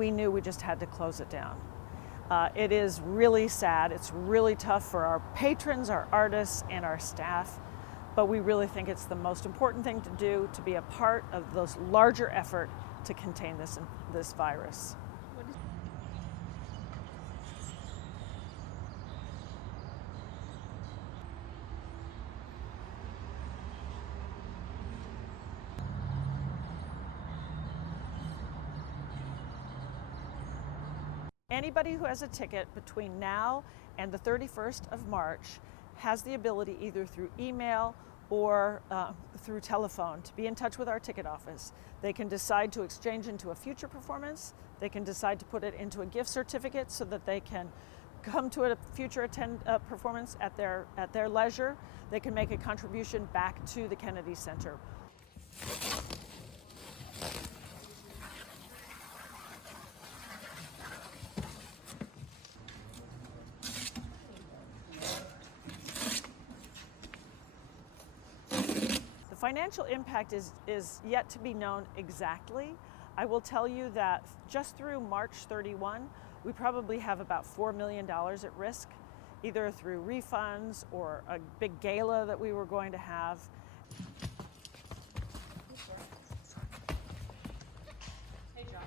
we knew we just had to close it down. It is really sad. It's really tough for our patrons, our artists, and our staff, but we really think it's the most important thing to do, to be a part of this larger effort to contain this virus. Anybody who has a ticket between now and the 31st of March has the ability, either through email or through telephone, to be in touch with our ticket office. They can decide to exchange into a future performance. They can decide to put it into a gift certificate so that they can come to a future performance at their leisure. They can make a contribution back to the Kennedy Center. The financial impact is yet to be known exactly. I will tell you that just through March 31, we probably have about $4 million at risk, either through refunds or a big gala that we were going to have. Hey, Josh.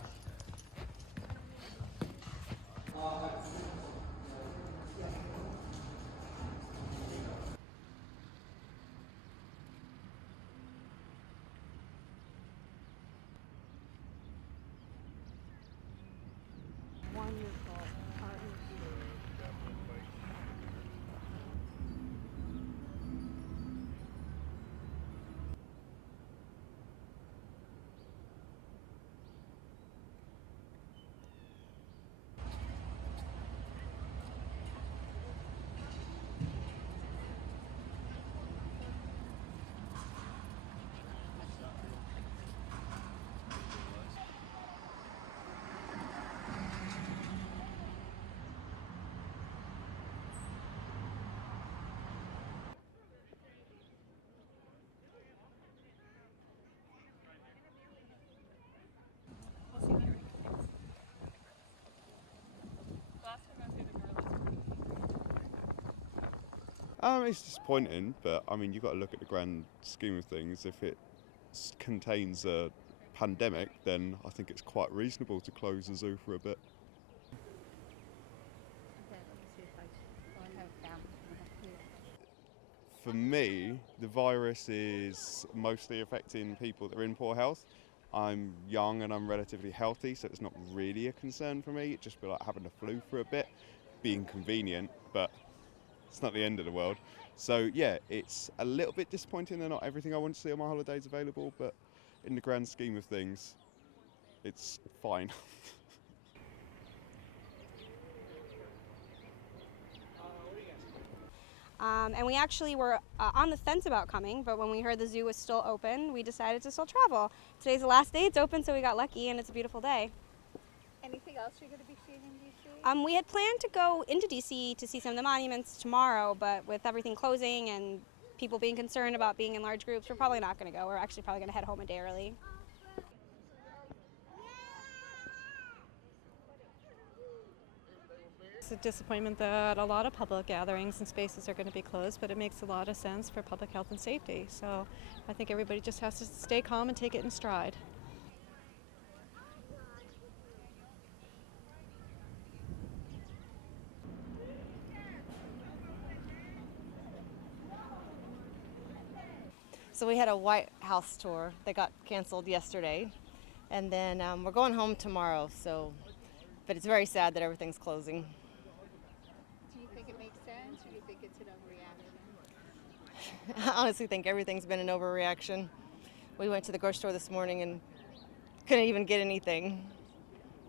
It's disappointing, but I mean, you've got to look at the grand scheme of things. If it contains a pandemic, then I think it's quite reasonable to close the zoo for a bit. For me, the virus is mostly affecting people that are in poor health. I'm young and I'm relatively healthy, so it's not really a concern for me. It'd just be like having the flu for a bit, be inconvenient, but it's not the end of the world. So yeah, it's a little bit disappointing that not everything I want to see on my holiday is available, but in the grand scheme of things, it's fine. And we actually were on the fence about coming, but when we heard the zoo was still open, we decided to still travel. Today's the last day it's open, so we got lucky, and it's a beautiful day. Anything else you're going to be seeing in D.C.? We had planned to go into D.C. to see some of the monuments tomorrow, but with everything closing and people being concerned about being in large groups, we're probably not going to go. We're actually probably going to head home a day early. It's a disappointment that a lot of public gatherings and spaces are going to be closed, but it makes a lot of sense for public health and safety. So I think everybody just has to stay calm and take it in stride. So we had a White House tour that got canceled yesterday, and then we're going home tomorrow. But it's very sad that everything's closing. Do you think it makes sense, or do you think it's an overreaction? I honestly think everything's been an overreaction. We went to the grocery store this morning and couldn't even get anything.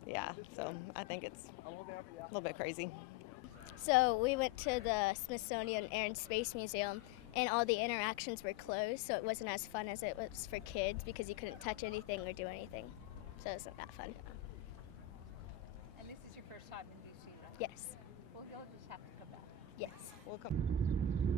Yeah, so I think it's a little bit crazy. So we went to the Smithsonian Air and Space Museum, and all the interactions were closed, so it wasn't as fun as it was for kids because you couldn't touch anything or do anything. So it wasn't that fun. And this is your first time in D.C., right? Yes. Well, you'll just have to come back. Yes. We'll come.